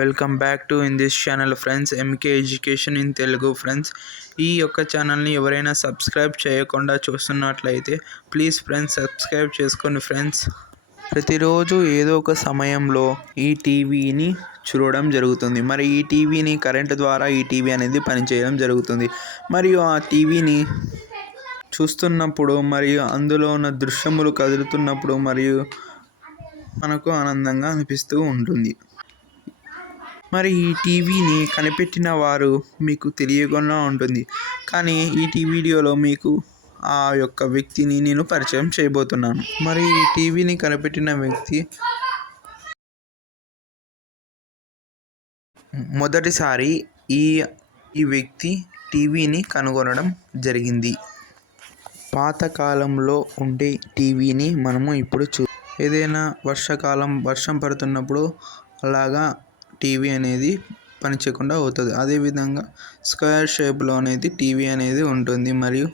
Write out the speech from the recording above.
Welcome back to in this channel friends, MK education in Telugu. Friends, ఈ యొక్క ఛానల్ని ఎవరైనా సబ్స్క్రైబ్ చేయకుండా చూస్తున్నట్లయితే ప్లీజ్ ఫ్రెండ్స్ సబ్స్క్రైబ్ చేసుకోండి. ఫ్రెండ్స్, ప్రతిరోజు ఏదో ఒక సమయంలో ఈ టీవీని చూడడం జరుగుతుంది. మరి ఈ టీవీని కరెంటు ద్వారా ఈ టీవీ అనేది పనిచేయడం జరుగుతుంది. మరియు ఆ టీవీని చూస్తున్నప్పుడు మరియు అందులో ఉన్న దృశ్యములు కదులుతున్నప్పుడు మరియు మనకు ఆనందంగా అనిపిస్తూ ఉంటుంది. మరి ఈ టీవీని కనిపెట్టిన వారు మీకు తెలియకుండా ఉంటుంది. కానీ ఈ వీడియోలో మీకు ఆ యొక్క వ్యక్తిని నేను పరిచయం చేయబోతున్నాను. మరి ఈ టీవీని కనిపెట్టిన వ్యక్తి మొదటిసారి ఈ వ్యక్తి టీవీని కనుగొనడం జరిగింది. పాతకాలంలో ఉండే టీవీని మనము ఇప్పుడు ఏదైనా వర్షం పడుతున్నప్పుడు అలాగా టీవీ అనేది పనిచేయకుండా అవుతుంది. అదేవిధంగా స్క్వేర్ షేప్లో అనేది టీవీ అనేది ఉంటుంది. మరియు